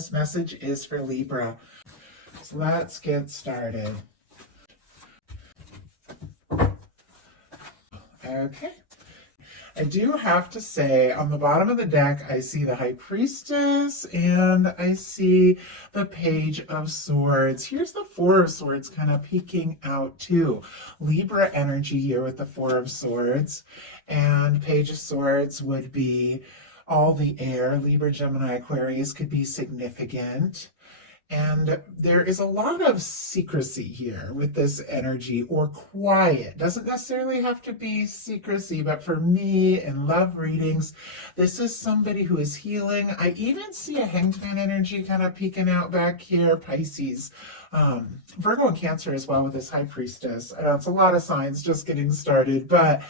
this message is for Libra. So let's get started. Okay. I do have to say, on the bottom of the deck, I see the High Priestess and I see the Page of Swords. Here's the Four of Swords kind of peeking out too. Libra energy here with the Four of Swords. And Page of Swords would be all the air. Libra, Gemini, Aquarius could be significant. And there is a lot of secrecy here with this energy, or quiet. Doesn't necessarily have to be secrecy, but for me in love readings, this is somebody who is healing. I even see a Hanged Man energy kind of peeking out back here. Pisces, Virgo and Cancer as well with this High Priestess. It's a lot of signs just getting started, but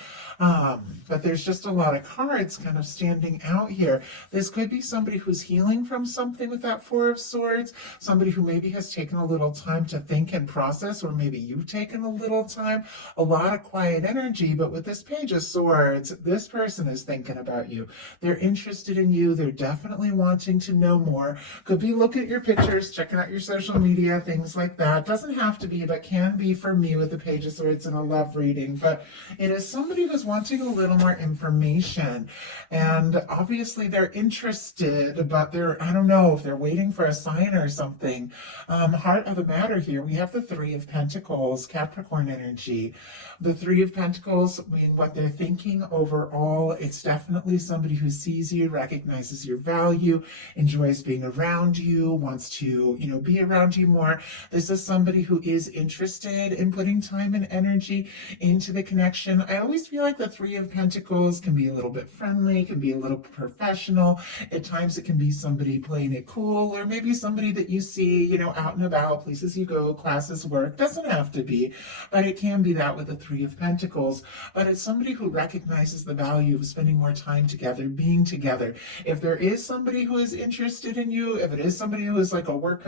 there's just a lot of cards kind of standing out here. This could be somebody who's healing from something with that Four of Swords, somebody who maybe has taken a little time to think and process, or maybe you've taken a little time, a lot of quiet energy. But with this Page of Swords, this person is thinking about you. They're interested in you. They're definitely wanting to know more. Could be looking at your pictures, checking out your social media, things like that. Doesn't have to be, but can be for me with the Page of Swords in a love reading. But it is somebody who's wanting a little more information, and obviously they're interested, but I don't know if they're waiting for a sign or something. Heart of the matter here, we have the Three of Pentacles, Capricorn energy. The Three of Pentacles, I mean, what they're thinking overall, it's definitely somebody who sees you, recognizes your value, enjoys being around you, wants to, be around you more. This is somebody who is interested in putting time and energy into the connection. I always feel like the Three of Pentacles can be a little bit friendly, can be a little professional. At times it can be somebody playing it cool, or maybe somebody that you see, out and about, places you go, classes, work. Doesn't have to be, but it can be that with the Three of Pentacles. But it's somebody who recognizes the value of spending more time together, being together. If there is somebody who is interested in you, if it is somebody who is like a work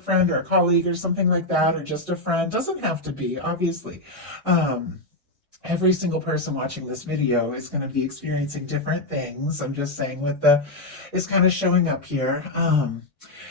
friend or a colleague or something like that, or just a friend, doesn't have to be, obviously. Every single person watching this video is going to be experiencing different things. I'm just saying it's kind of showing up here.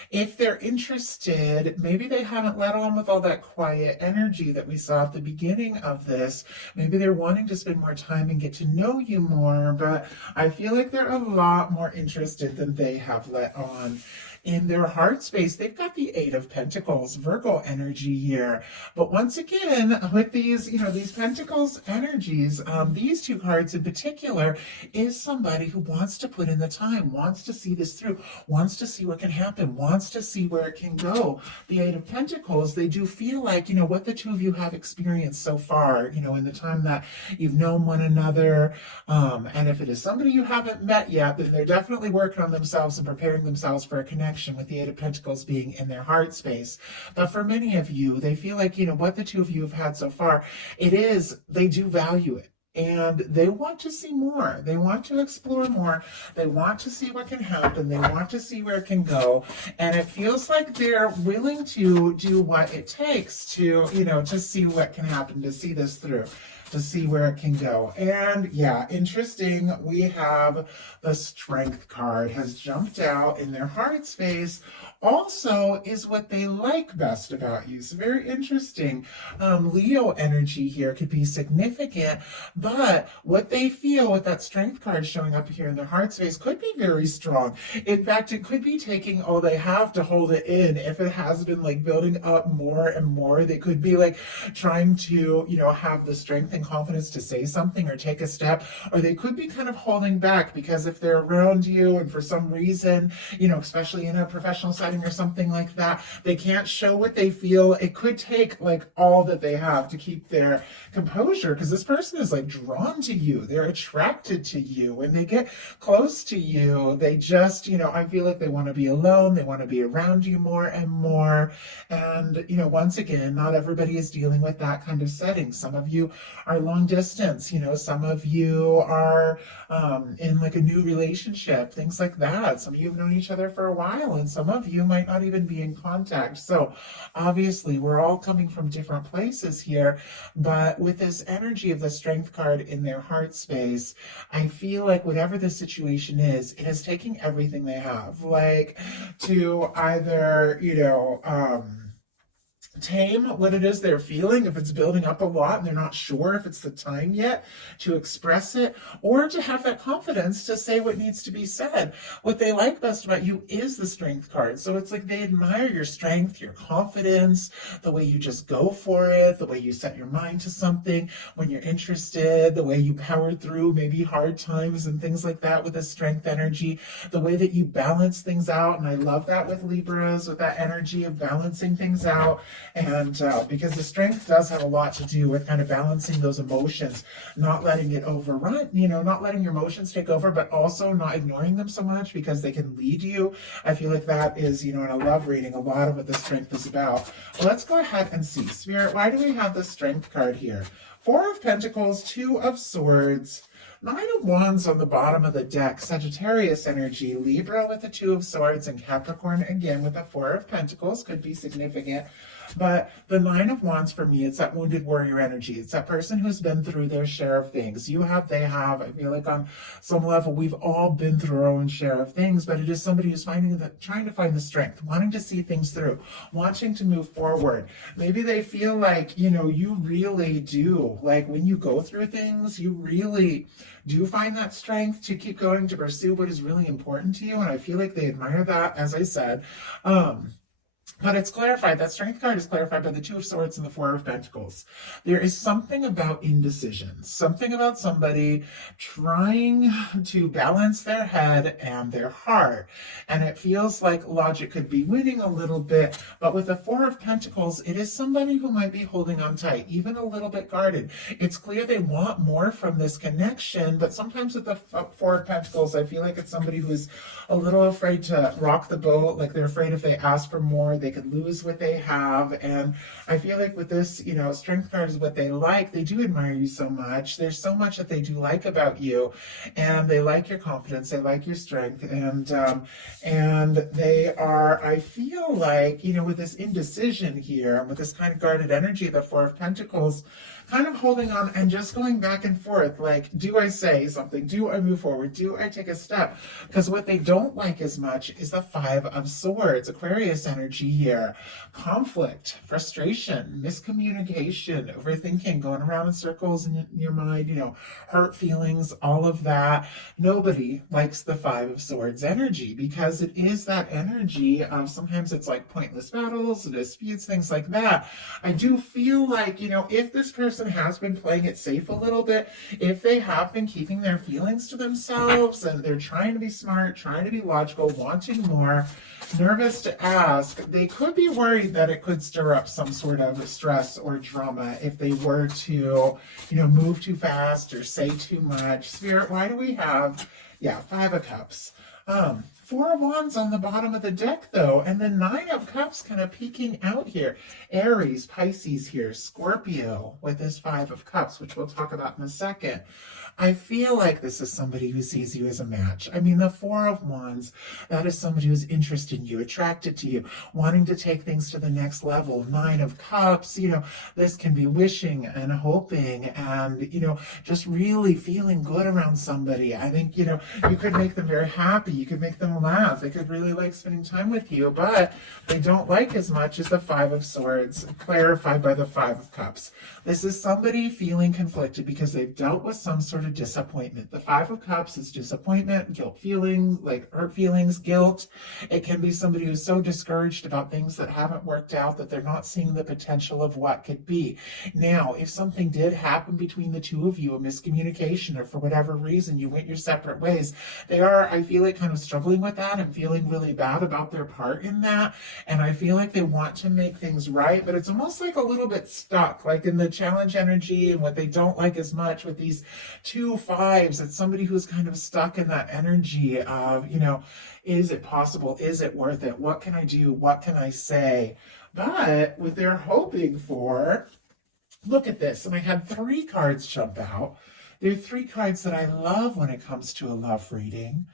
If they're interested, maybe they haven't let on with all that quiet energy that we saw at the beginning of this. Maybe they're wanting to spend more time and get to know you more, but I feel like they're a lot more interested than they have let on. In their heart space, they've got the Eight of Pentacles, Virgo energy here. But once again, with these Pentacles energies, these two cards in particular, is somebody who wants to put in the time, wants to see this through, wants to see what can happen, wants to see where it can go. The Eight of Pentacles, they do feel like, what the two of you have experienced so far, in the time that you've known one another. And if it is somebody you haven't met yet, then they're definitely working on themselves and preparing themselves for a connection, with the Eight of Pentacles being in their heart space. But for many of you, they feel like, what the two of you have had so far, they do value it. And they want to see more. They want to explore more. They want to see what can happen. They want to see where it can go. And it feels like they're willing to do what it takes to, to see what can happen, to see this through, to see where it can go. And yeah, interesting. We have the Strength card has jumped out in their heart space. Also is what they like best about you. So very interesting. Leo energy here could be significant, but what they feel with that Strength card showing up here in their heart space could be very strong. In fact, it could be taking all they have to hold it in. If it has been like building up more and more, they could be like trying to, have the strength and confidence to say something or take a step, or they could be kind of holding back because if they're around you and for some reason, especially in a professional setting or something like that, they can't show what they feel. It could take like all that they have to keep their composure, because this person is like drawn to you. They're attracted to you. When they get close to you, they just, I feel like they want to be alone. They want to be around you more and more. And, once again, not everybody is dealing with that kind of setting. Some of you are long distance. You know, some of you are in like a new relationship, things like that. Some of you have known each other for a while, and some of you might not even be in contact. So obviously, we're all coming from different places here, but with this energy of the Strength card in their heart space, I feel like whatever the situation is, it is taking everything they have, like to either, tame what it is they're feeling, if it's building up a lot and they're not sure if it's the time yet to express it, or to have that confidence to say what needs to be said. What they like best about you is the Strength card. So it's like they admire your strength, your confidence, the way you just go for it, the way you set your mind to something when you're interested, the way you power through maybe hard times and things like that with the Strength energy, the way that you balance things out. And I love that with Libras, with that energy of balancing things out. And because the Strength does have a lot to do with kind of balancing those emotions, not letting it overrun, not letting your emotions take over, but also not ignoring them so much because they can lead you. I feel like that is, in a love reading, a lot of what the Strength is about. Well, let's go ahead and see. Spirit, why do we have the Strength card here? Four of Pentacles, Two of Swords, Nine of Wands on the bottom of the deck, Sagittarius energy, Libra with the Two of Swords, and Capricorn again with the Four of Pentacles could be significant. But the Nine of Wands for me, it's that wounded warrior energy. It's that person who's been through their share of things. You have, they have. I feel like on some level, we've all been through our own share of things, but it is somebody who's trying to find the strength, wanting to see things through, wanting to move forward. Maybe they feel like, you really do. Like when you go through things, you really do find that strength to keep going, to pursue what is really important to you. And I feel like they admire that, as I said. But it's clarified. That Strength card is clarified by the Two of Swords and the Four of Pentacles. There is something about indecision, something about somebody trying to balance their head and their heart. And it feels like logic could be winning a little bit. But with the Four of Pentacles, it is somebody who might be holding on tight, even a little bit guarded. It's clear they want more from this connection. But sometimes with the Four of Pentacles, I feel like it's somebody who's a little afraid to rock the boat. Like they're afraid if they ask for more, they could lose what they have. And I feel like with this, Strength card is what they like. They do admire you so much. There's so much that they do like about you, and they like your confidence. They like your strength, and they are, I feel like, with this indecision here, with this kind of guarded energy, the Four of Pentacles, kind of holding on and just going back and forth. Like, do I say something? Do I move forward? Do I take a step? Because what they don't like as much is the Five of Swords, Aquarius energy here. Conflict, frustration, miscommunication, overthinking, going around in circles in your mind, hurt feelings, all of that. Nobody likes the Five of Swords energy because it is that energy of sometimes it's like pointless battles, disputes, things like that. I do feel like, if this person has been playing it safe a little bit, if they have been keeping their feelings to themselves and they're trying to be smart, trying to be logical, wanting more, nervous to ask, they could be worried that it could stir up some sort of stress or drama if they were to, move too fast or say too much. Spirit, why do we have, Five of Cups? Four of Wands on the bottom of the deck, though, and the Nine of Cups kind of peeking out here. Aries, Pisces here, Scorpio with this Five of Cups, which we'll talk about in a second. I feel like this is somebody who sees you as a match. I mean, the Four of Wands, that is somebody who's interested in you, attracted to you, wanting to take things to the next level. Nine of Cups, this can be wishing and hoping and, just really feeling good around somebody. I think, you could make them very happy. You could make them laugh. They could really like spending time with you, but they don't like as much as the Five of Swords, clarified by the Five of Cups. This is somebody feeling conflicted because they've dealt with some sort of disappointment. The Five of Cups is disappointment, guilt feelings, like hurt feelings, guilt. It can be somebody who's so discouraged about things that haven't worked out that they're not seeing the potential of what could be. Now, if something did happen between the two of you, a miscommunication, or for whatever reason you went your separate ways, they are, I feel like, kind of struggling with that and feeling really bad about their part in that. And I feel like they want to make things right, but it's almost like a little bit stuck, like in the challenge energy, and what they don't like as much with these two fives. It's somebody who's kind of stuck in that energy of, is it possible? Is it worth it? What can I do? What can I say? But what they're hoping for look at this. And I had 3 cards jump out. There are 3 cards that I love when it comes to a love reading.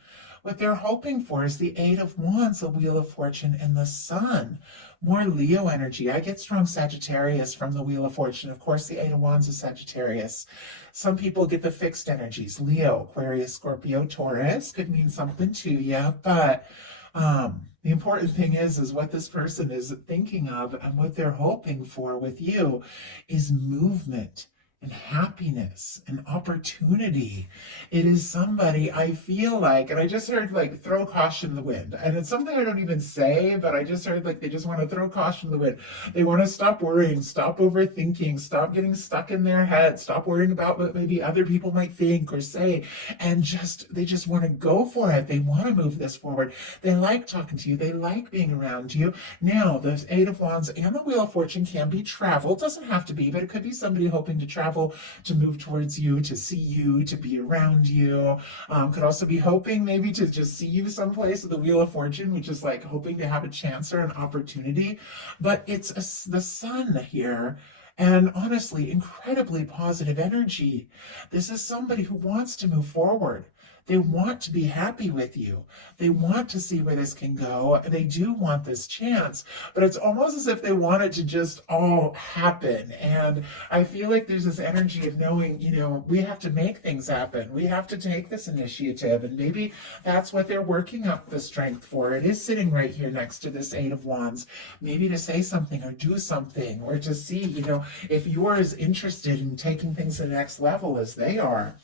What they're hoping for is the 8 of Wands, the Wheel of Fortune, and the Sun. More Leo energy. I get strong Sagittarius from the Wheel of Fortune. Of course, the 8 of Wands is Sagittarius. Some people get the fixed energies. Leo, Aquarius, Scorpio, Taurus could mean something to you, but the important thing is what this person is thinking of and what they're hoping for with you is movement and happiness and opportunity. It is somebody I feel like, and I just heard like throw caution to the wind. And it's something I don't even say, but I just heard like they just want to throw caution to the wind. They want to stop worrying, stop overthinking, stop getting stuck in their head, stop worrying about what maybe other people might think or say, and they just want to go for it. They want to move this forward. They like talking to you. They like being around you. Now, the 8 of Wands and the Wheel of Fortune can be travel. It doesn't have to be, but it could be somebody hoping to travel, to move towards you, to see you, to be around you. Could also be hoping maybe to just see you someplace with the Wheel of Fortune, which is like hoping to have a chance or an opportunity. But it's the Sun here. And honestly, incredibly positive energy. This is somebody who wants to move forward. They want to be happy with you. They want to see where this can go. They do want this chance, but it's almost as if they want it to just all happen. And I feel like there's this energy of knowing, we have to make things happen. We have to take this initiative. And maybe that's what they're working up the strength for. It is sitting right here next to this 8 of Wands. Maybe to say something or do something or to see, if you're as interested in taking things to the next level as they are.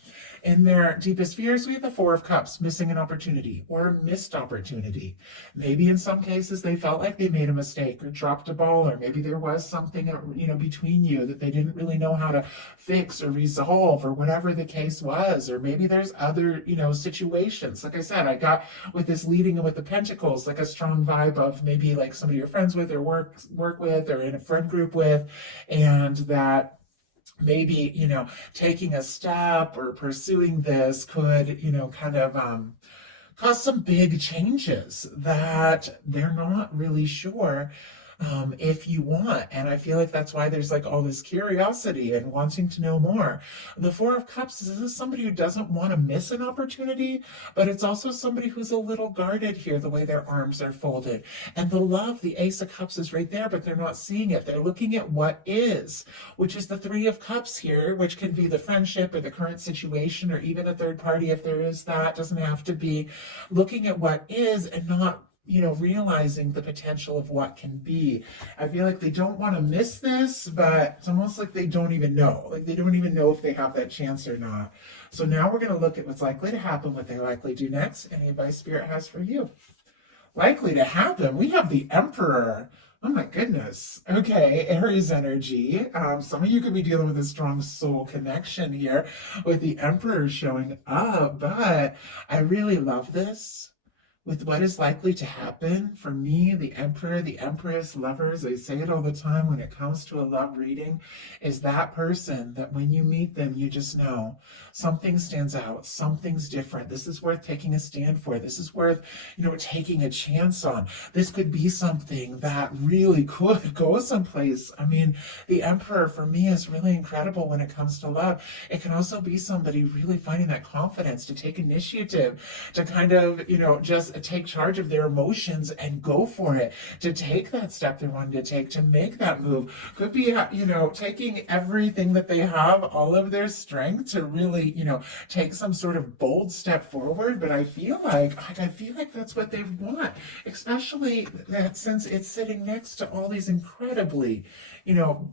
In their deepest fears, we have the 4 of Cups, missing an opportunity or a missed opportunity. Maybe in some cases they felt like they made a mistake or dropped a ball, or maybe there was something, between you that they didn't really know how to fix or resolve, or whatever the case was. Or maybe there's other, situations. Like I said, I got with this leading with the Pentacles, like a strong vibe of maybe like somebody you're friends with or work with or in a friend group with, and that maybe, taking a step or pursuing this could, cause some big changes that they're not really sure if you want. And I feel like that's why there's like all this curiosity and wanting to know more. The 4 of Cups is somebody who doesn't want to miss an opportunity, but it's also somebody who's a little guarded here, the way their arms are folded. And the Love, the Ace of Cups is right there, but they're not seeing it. They're looking at what is, which is the 3 of Cups here, which can be the friendship or the current situation or even a third party if there is that. Doesn't have to be. Looking at what is and not realizing the potential of what can be. I feel like they don't want to miss this, but it's almost like they don't even know. Like they don't even know if they have that chance or not. So now we're going to look at what's likely to happen, what they likely do next, any advice Spirit has for you. Likely to happen. We have the Emperor. Oh my goodness. Okay, Aries energy. Some of you could be dealing with a strong soul connection here with the Emperor showing up, but I really love this. With what is likely to happen, for me, the Emperor, the Empress, lovers, I say it all the time when it comes to a love reading, is that person that when you meet them, you just know something stands out, something's different. This is worth taking a stand for. This is worth, taking a chance on. This could be something that really could go someplace. I mean, the Emperor for me is really incredible when it comes to love. It can also be somebody really finding that confidence to take initiative, to kind of, just take charge of their emotions and go for it, to take that step they're wanting to take, to make that move. Could be, taking everything that they have, all of their strength to really, take some sort of bold step forward. But I feel like that's what they want, especially that since it's sitting next to all these incredibly,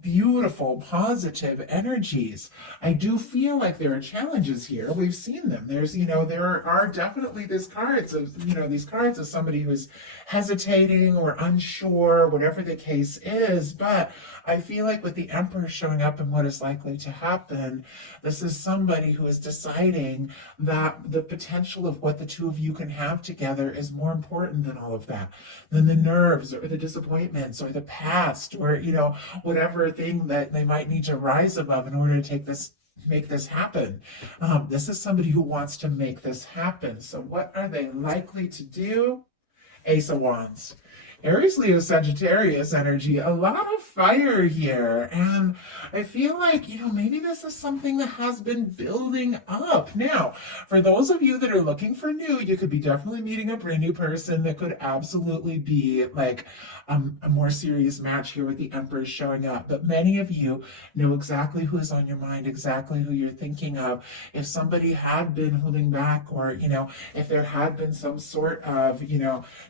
beautiful, positive energies. I do feel like there are challenges here. We've seen them. There's, there are definitely these cards of somebody who's hesitating or unsure, whatever the case is. But I feel like with the Emperor showing up and what is likely to happen, this is somebody who is deciding that the potential of what the two of you can have together is more important than all of that, than the nerves or the disappointments or the past or, whatever thing that they might need to rise above in order to make this happen. This is somebody who wants to make this happen. So what are they likely to do? Ace of Wands. Aries, Leo, Sagittarius energy, a lot of fire here. And I feel like, maybe this is something that has been building up. Now, for those of you that are looking for new, you could be definitely meeting a brand new person that could absolutely be like a more serious match here with the Emperor showing up. But many of you know exactly who's on your mind, exactly who you're thinking of. If somebody had been holding back, or, if there had been some sort of,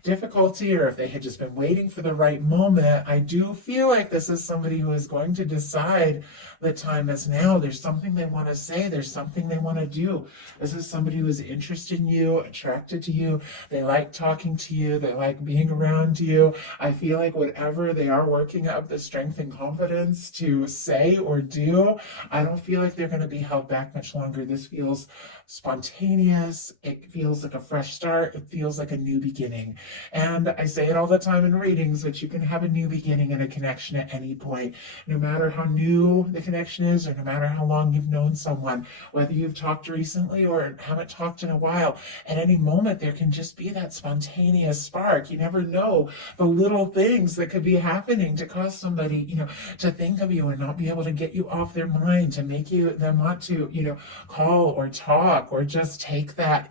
difficulty, or if they had just been waiting for the right moment, I do feel like this is somebody who is going to decide the time is now. There's something they want to say. There's something they want to do. This is somebody who is interested in you, attracted to you. They like talking to you. They like being around you. I feel like whatever they are working up the strength and confidence to say or do, I don't feel like they're going to be held back much longer. This feels spontaneous. It feels like a fresh start. It feels like a new beginning. And I say it all the time in readings, but you can have a new beginning and a connection at any point, no matter how new the connection is, or no matter how long you've known someone, whether you've talked recently or haven't talked in a while. At any moment, there can just be that spontaneous spark. You never know the little things that could be happening to cause somebody, to think of you and not be able to get you off their mind, to make them want to, call or talk, or just take that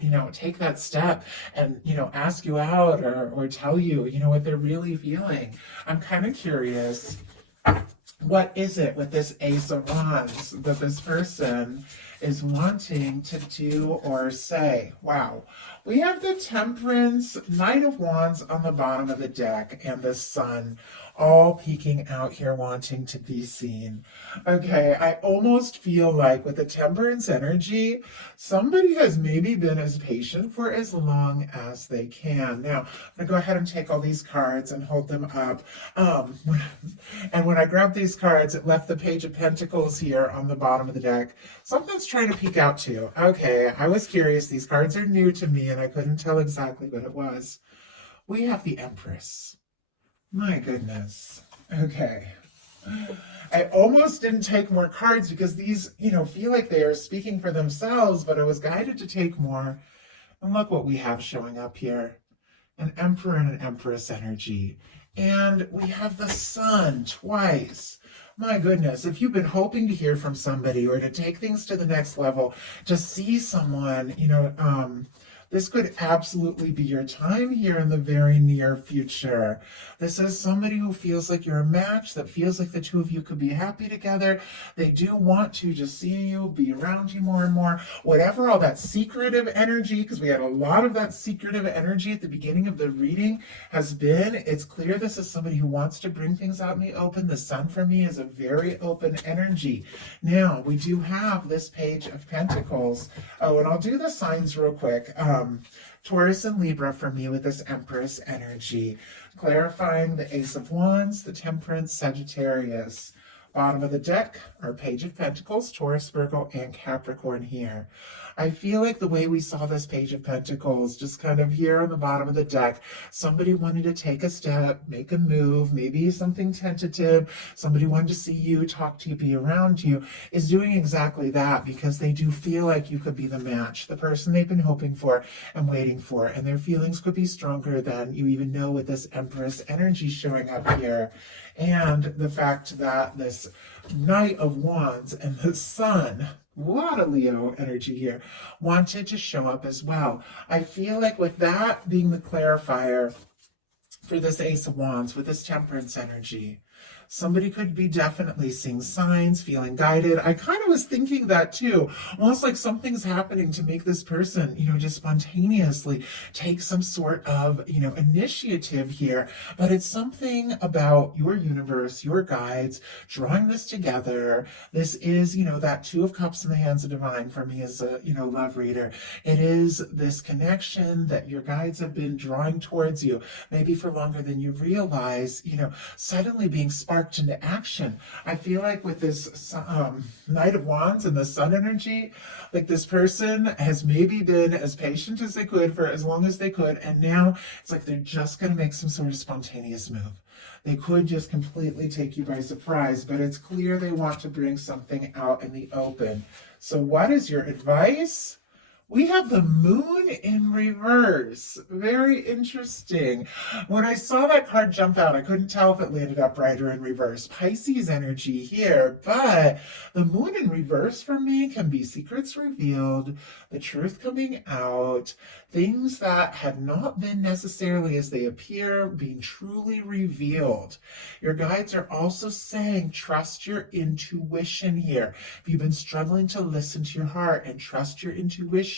step and, ask you out, or tell you, what they're really feeling. I'm kind of curious, what is it with this Ace of Wands that this person is wanting to do or say? Wow. We have the Temperance, Knight of Wands on the bottom of the deck, and the Sun all peeking out here wanting to be seen. Okay, I almost feel like with the Temperance energy, somebody has maybe been as patient for as long as they can. Now, I'm going to go ahead and take all these cards and hold them up. And when I grabbed these cards, it left the Page of Pentacles here on the bottom of the deck. Something's trying to peek out too. Okay, I was curious. These cards are new to me, and I couldn't tell exactly what it was. We have the Empress. My goodness. Okay. I almost didn't take more cards because these, feel like they are speaking for themselves, but I was guided to take more. And look what we have showing up here. An Emperor and an Empress energy. And we have the Sun twice. My goodness, if you've been hoping to hear from somebody or to take things to the next level, to see someone, this could absolutely be your time here in the very near future. This is somebody who feels like you're a match, that feels like the two of you could be happy together. They do want to just see you, be around you more and more. Whatever all that secretive energy, because we had a lot of that secretive energy at the beginning of the reading has been, it's clear this is somebody who wants to bring things out in the open. The Sun for me is a very open energy. Now, we do have this Page of Pentacles. Oh, and I'll do the signs real quick. Taurus and Libra for me with this Empress energy. Clarifying the Ace of Wands, the Temperance, Sagittarius. Bottom of the deck, our Page of Pentacles, Taurus, Virgo, and Capricorn here. I feel like the way we saw this Page of Pentacles, just kind of here on the bottom of the deck, somebody wanted to take a step, make a move, maybe something tentative, somebody wanted to see you, talk to you, be around you, is doing exactly that because they do feel like you could be the match, the person they've been hoping for and waiting for, and their feelings could be stronger than you even know with this Empress energy showing up here. And the fact that this Knight of Wands and the Sun, a lot of Leo energy here, wanted to show up as well. I feel like with that being the clarifier for this Ace of Wands, with this Temperance energy, somebody could be definitely seeing signs, feeling guided. I kind of was thinking that too. Almost like something's happening to make this person, just spontaneously take some sort of, initiative here. But it's something about your universe, your guides, drawing this together. This is, that Two of Cups in the hands of divine for me as a, love reader. It is this connection that your guides have been drawing towards you, maybe for longer than you realize, suddenly being sparked into action. I feel like with this Knight of Wands and the Sun energy, like this person has maybe been as patient as they could for as long as they could, and now it's like they're just going to make some sort of spontaneous move. They could just completely take you by surprise, but it's clear they want to bring something out in the open. So what is your advice? We have the moon in reverse. Very interesting. When I saw that card jump out, I couldn't tell if it landed upright or in reverse. Pisces energy here, but the moon in reverse for me can be secrets revealed, the truth coming out, things that had not been necessarily as they appear being truly revealed. Your guides are also saying trust your intuition here. If you've been struggling to listen to your heart and trust your intuition,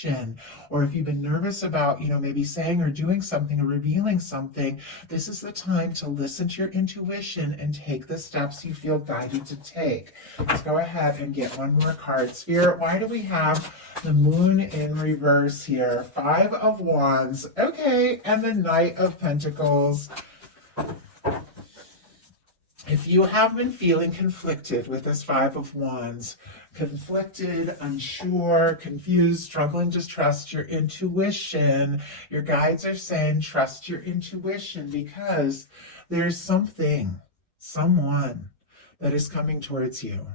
or if you've been nervous about, maybe saying or doing something or revealing something, this is the time to listen to your intuition and take the steps you feel guided to take. Let's go ahead and get one more card. Spirit, why do we have the moon in reverse here? 5 of Wands. Okay, and the Knight of Pentacles. If you have been feeling conflicted with this 5 of Wands, conflicted, unsure, confused, struggling to trust your intuition, your guides are saying trust your intuition because there's something, someone that is coming towards you,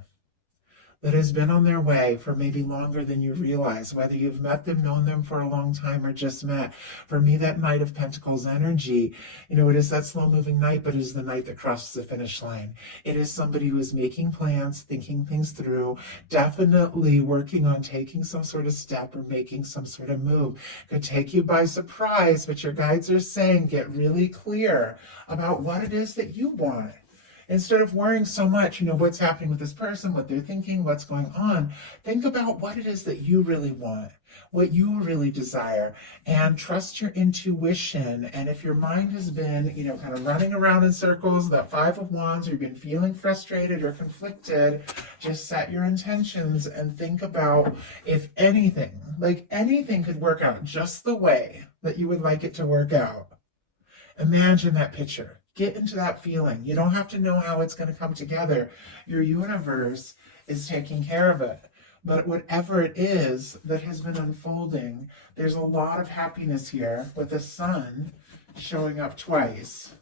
that has been on their way for maybe longer than you realize, whether you've met them, known them for a long time, or just met. For me, that Knight of Pentacles energy, it is that slow-moving knight, but it is the knight that crosses the finish line. It is somebody who is making plans, thinking things through, definitely working on taking some sort of step or making some sort of move. Could take you by surprise, but your guides are saying get really clear about what it is that you want. Instead of worrying so much, what's happening with this person, what they're thinking, what's going on, think about what it is that you really want, what you really desire, and trust your intuition. And if your mind has been, kind of running around in circles, that 5 of Wands, or you've been feeling frustrated or conflicted, just set your intentions and think about if anything, like anything could work out just the way that you would like it to work out. Imagine that picture. Get into that feeling. You don't have to know how it's going to come together. Your universe is taking care of it. But whatever it is that has been unfolding, there's a lot of happiness here with the sun showing up twice.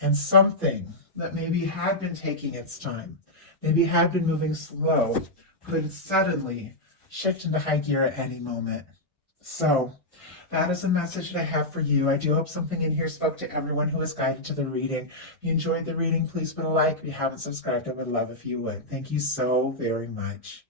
And something that maybe had been taking its time, maybe had been moving slow, could suddenly shift into high gear at any moment. So that is a message that I have for you. I do hope something in here spoke to everyone who was guided to the reading. If you enjoyed the reading, please put a like. If you haven't subscribed, I would love if you would. Thank you so very much.